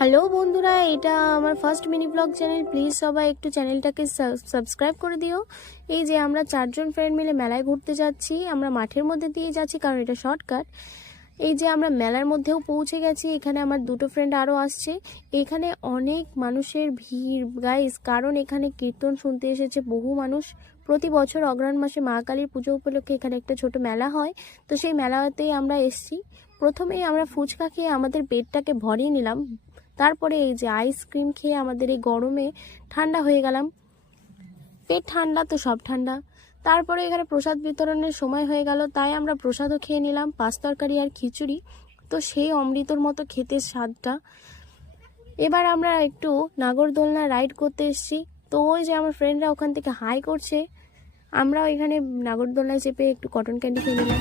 Hello বন্ধুরা, এটা আমার first mini blog channel. Please সবাই একটু চ্যানেলটাকে সাবস্ক্রাইব করে দিও। এই যে আমরা 4জন ফ্রেন্ড মিলে মেলায় ঘুরতে যাচ্ছি। আমরা মাঠের মধ্যে দিয়ে যাচ্ছি কারণ এটা শর্টকাট। এই যে আমরা মেলার মধ্যেও পৌঁছে গেছি। এখানে আমার দুটো ফ্রেন্ড আরও আসছে। এখানে অনেক মানুষের ভিড় গাইস, কারণ এখানে কীর্তন শুনতে এসেছে বহু মানুষ। প্রতি বছর অগ্রহায়ণ মাসে মা কালীর পুজো উপলক্ষে এখানে একটা ছোট মেলা হয়, তো সেই মেলাতেই আমরা এসেছি। প্রথমেই আমরা ফুচকা খেয়ে আমাদের পেটটাকে ভরিয়ে নিলাম, তারপরে এই যে আইসক্রিম খেয়ে আমাদের এই গরমে ঠান্ডা হয়ে গেলাম। পেট ঠান্ডা তো সব ঠান্ডা। তারপরে এখানে প্রসাদ বিতরণের সময় হয়ে গেল, তাই আমরা প্রসাদও খেয়ে নিলাম, পাঁচ তরকারি আর খিচুড়ি। তো সেই অমৃতর মতো খেতে স্বাদটা। এবার আমরা একটু নাগরদোলনা রাইড করতে এসেছি। তো ওই যে আমার ফ্রেন্ডরা ওখান থেকে হাই করছে, আমরাও এখানে নাগরদোলনায় চেপে একটু কটন ক্যান্ডি খেয়ে নিলাম।